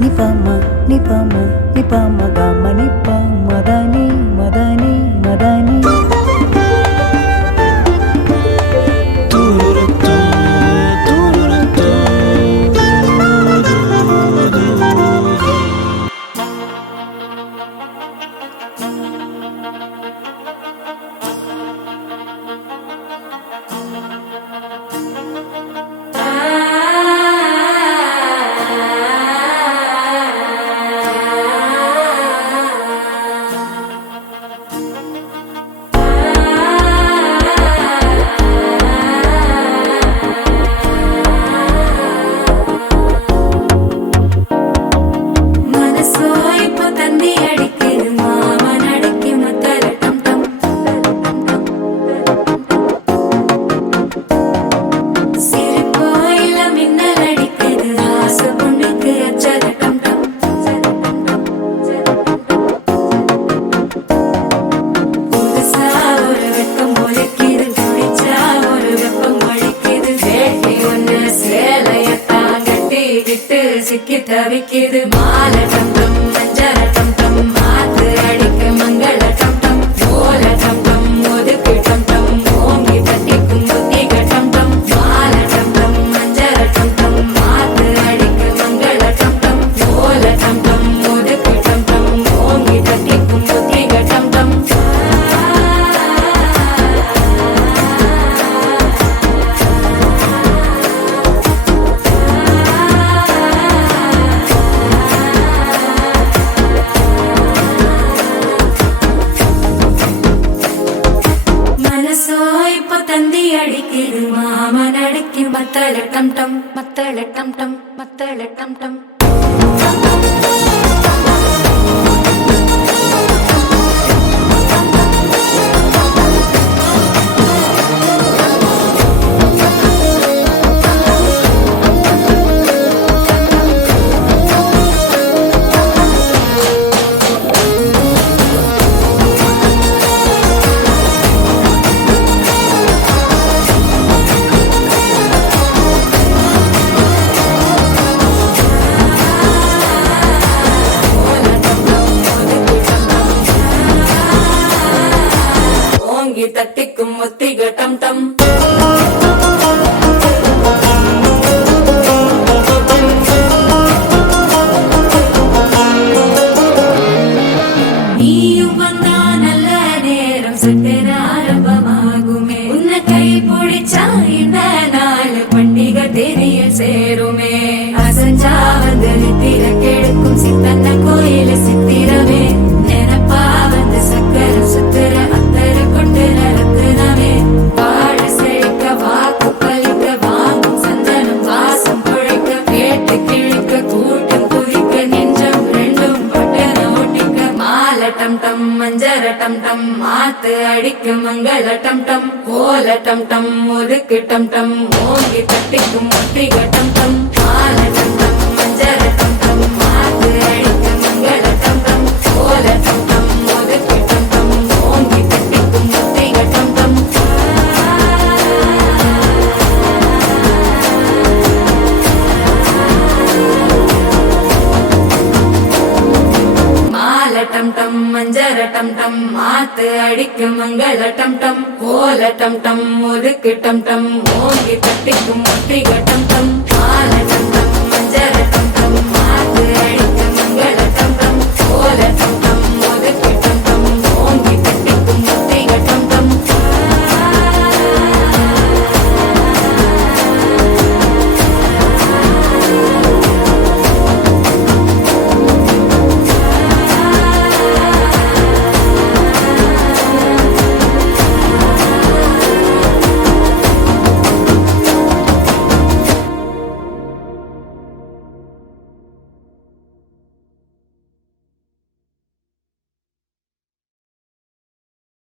నిపమ నిపమ నిపమ గమ నిప మదని మదని మదని சிக்கி தவிக்குது மால டம் டம் மஞ்சள டம் டம் மாத்து அடிக்க மங்கள டம் டம் ஓல டம் டம் ஒதுக்கு டம் டம் ஓங்கி தட்டிக்கும் புத்திக டம் டம் மால டம் டம் மஞ்சள டம் டம் மாத்து அடிக்க மங்கள டம் டம் ஓல டம் டம் ஒதுக்கு டம் டம் ஓங்கி தட்டிக்கும் புத்திக டம் டம் தந்தி அடிக்குது மாமன் அடிக்கு மத்தள டம் டம் மத்தள டம் டம் மத்தள டம் டம் தட்டிக்கும் முத்திக டம் டம் நீயும் வந்தா நல்ல நேரம் சட்டென ஆரம்பமாகுமே உன்னை கை பிடிச்சா இந்த நாள் பண்டிகை தேனியில் சேருமே அசஞ்சா வந்து நித்திர கெடுக்கும் சித்தன்ன கோயில சித்திரமே நினப்பா வந்து சக்கர சுத்திர அத்தர கொண்டு நடத்துனவே வாழ செழிக்க வாக்கு பலிக்க வாங்கும் சந்தனம் வாசம் பொழைக்க கேட்டு கிழிக்க கூட்டம் குதிக்க நெஞ்சம் ரெண்டும் பட்டன ஒட்டிக்க மால டம் டம் மஞ்சர டம் டம் மாத்து அடிக்க மங்கள டம் டம் ஓல டம் டம் ஒதுக்கு டம் டம் ஓங்கி தட்டிக்கும் முத்திக டம் டம் மால டம் டம் மஞ்சர டம் டம் மாத்து அடிக்க மங்கள டம் டம் ஓல டம் டம் ஒதுக்கு டம் டம் ஓங்கி தட்டிக்கும் முத்திக டம் டம் மால டம் டம் மஞ்சர டம் டம் மாத்து அடிக்க மங்கள டம் டம் ஓல டம் டம் ஒதுக்கு டம் டம் ஓங்கி தட்டிக்கும் முத்திக டம் டம் மால டம் டம் மஞ்சர டம்